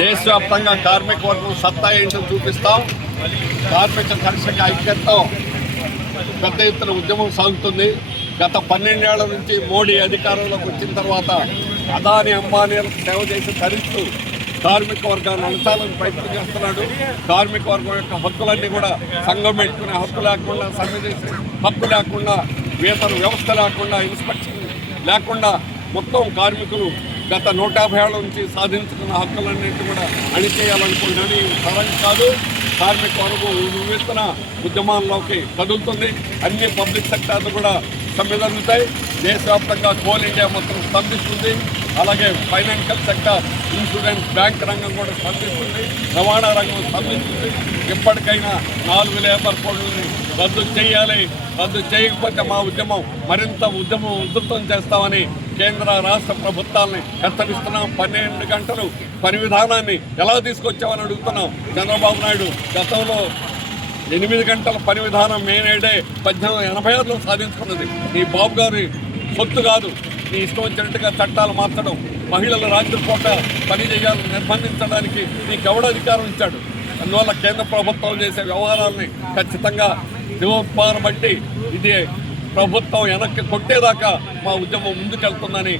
దేశవ్యాప్తంగా కార్మిక వర్గం సత్తా ఏంటో చూపిస్తాం. కార్మిక కర్షక ఐక్యతతో పెద్ద ఎత్తున ఉద్యమం సాగుతుంది. గత పన్నెండేళ్ళ నుంచి మోడీ అధికారంలోకి వచ్చిన తర్వాత అదాని అంబానీలకు సేవ చేసి తరిస్తూ కార్మిక వర్గాన్ని అణచాలని ప్రయత్నం చేస్తున్నాడు. కార్మిక వర్గం యొక్క హక్కులన్నీ కూడా సంఘం పెట్టుకునే హక్కు లేకుండా సమ్మె చేసే హక్కు లేకుండా వేతన వ్యవస్థ లేకుండా ఇన్స్పెక్షన్ లేకుండా మొత్తం కార్మికులు గత నూట యాభై ఏళ్ళ నుంచి సాధించుకున్న హక్కులన్నింటి కూడా అణిచేయాలనుకుంటున్నాను ఈ సరం కాదు. కార్మిక వర్గం విత్తన ఉద్యమాల్లోకి కదులుతుంది. అన్ని పబ్లిక్ సెక్టార్లు కూడా సమ్మెదలుతాయి దేశవ్యాప్తంగా కోల్ ఇండియా మొత్తం స్పందిస్తుంది. అలాగే ఫైనాన్షియల్ సెక్టర్ ఇన్సూరెన్స్ బ్యాంక్ రంగం కూడా స్పందిస్తుంది. రవాణా రంగం స్పందిస్తుంది. ఎప్పటికైనా నాలుగు లేబర్ కోడ్లని రద్దు చేయాలి. రద్దు చేయకపోతే మా ఉద్యమం మరింత ఉద్యమం ఉధృతం చేస్తామని కేంద్ర రాష్ట్ర ప్రభుత్వాలని హెచ్చరిస్తున్నాం పన్నెండు గంటలు పని విధానాన్ని ఎలా తీసుకొచ్చామని అడుగుతున్నాం. చంద్రబాబు నాయుడు గతంలో ఎనిమిది గంటల పని విధానం మేనేడే పద్దెనిమిది ఎనభై ఆరులో సాధించుకున్నది. ఈ బాబు గారి సొత్తు కాదు. నీ ఇష్టం వచ్చినట్టుగా చట్టాలు మార్చడం మహిళలు రాత్రిపూట పని చేయాలని నిర్బంధించడానికి నీకు ఎవడ అధికారం ఇచ్చాడు. అందువల్ల కేంద్ర ప్రభుత్వం చేసే వ్యవహారాలని ఖచ్చితంగా దివోత్పాదన బట్టి ఇది ప్రభుత్వం వెనక్కి కొట్టేదాకా మా ఉద్యమం ముందుకెళ్తుందని